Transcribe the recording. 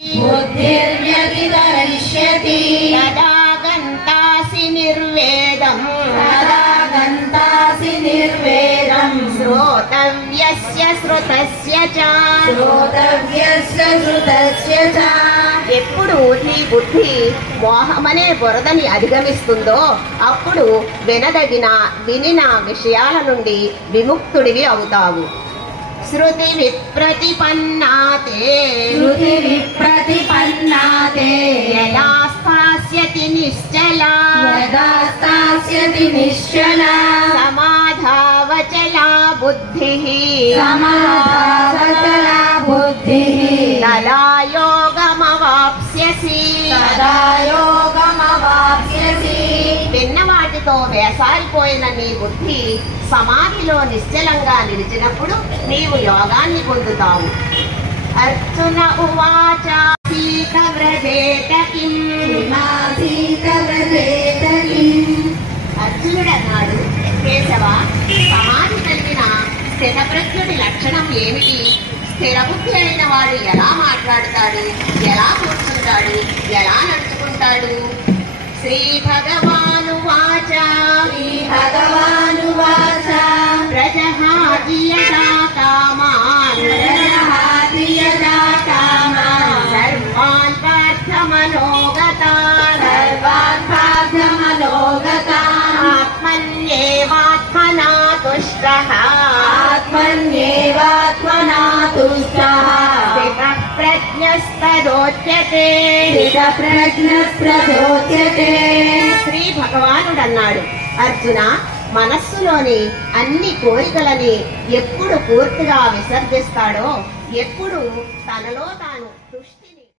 బుద్ధిర్వ్యతితరిష్యతి తదా గంతాసి నిర్వేదం శ్రోతవ్యస్య శ్రుతస్య చ ఎప్పుడు నీ బుద్ధి మోహమనే బురదని అధిగమిస్తుందో అప్పుడు వినిన విషయాల నుండి విముక్తుడివి అవుతావు. శృతి విప్రతిపన్నాతే యదా స్థాస్యతి నిశ్చలా సమాధావచలా బుద్ధిః తదా యోగమవాప్స్యసి. విన్న వాటితో వేసారిపోయిన నీ బుద్ధి సమాధిలో నిశ్చలంగా నిలిచినప్పుడు నీవు యోగాన్ని పొందుతావు. అర్జున ఉవాచ సీతవ్రజేత కిం. అర్జునుడు అన్నాడు, కేశవ, సమాధి కలిగిన స్థితప్రజ్ఞుడి లక్షణం ఏమిటి? స్థిరబుద్ధి అయిన వాడు ఎలా మాట్లాడతాడు, ఎలా కూర్చుంటాడు, ఎలా నడుచుకుంటాడు? శ్రీ భగవానువాచ ప్రజహాతి యదా కామాన్ సర్వాన్ పార్థమనోగతాన్ ఆత్మన్యేవాత్మనా తుష్టః స్థితప్రజ్ఞస్తదోచ్యతే. శ్రీ భగవానుడు అన్నాడు, అర్జున, మనస్సులోని అన్ని కోరికలని ఎప్పుడు పూర్తిగా విసర్జిస్తాడో, ఎప్పుడు తనలో తాను